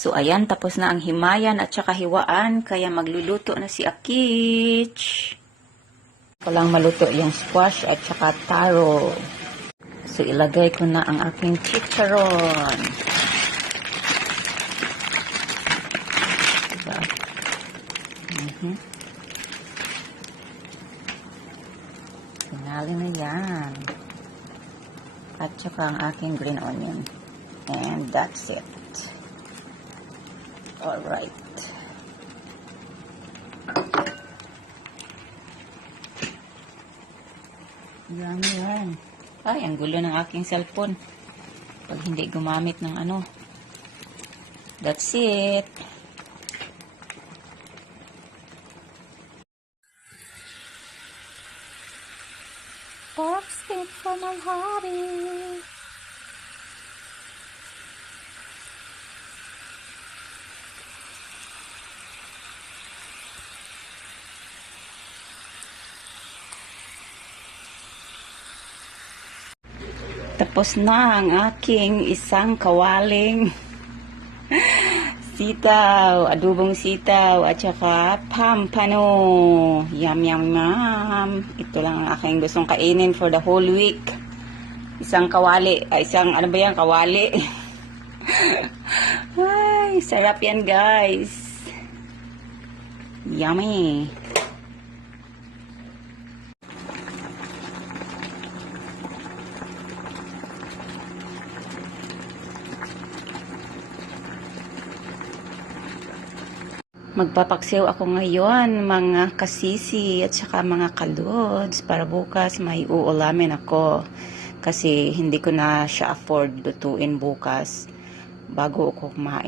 So, ayan, tapos na ang himayan at saka hiwaan, kaya magluluto na si Akich. Ko lang maluto yung squash at saka taro. So, ilagay ko na ang aking chicharon. Diba? Sinali na yan. At saka ang aking green onion. And that's it. Alright. Yan. Ay, ang gulo ng aking cellphone. Pag hindi gumamit ng ano. That's it. Pork steak for my hobby. Tapos na ang aking isang kawaling sitaw, adobong sitaw, at saka pampano. Yum, yum, yum. Ito lang ang aking gustong kainin for the whole week. Isang kawali, ano ba yan, kawali? Ay, sarap yan, guys. Yummy. Magpapaksiw ako ngayon, mga kasisi at saka mga kalods, para bukas may uulamin ako. Kasi hindi ko na siya afford lutuin bukas bago ako kumain.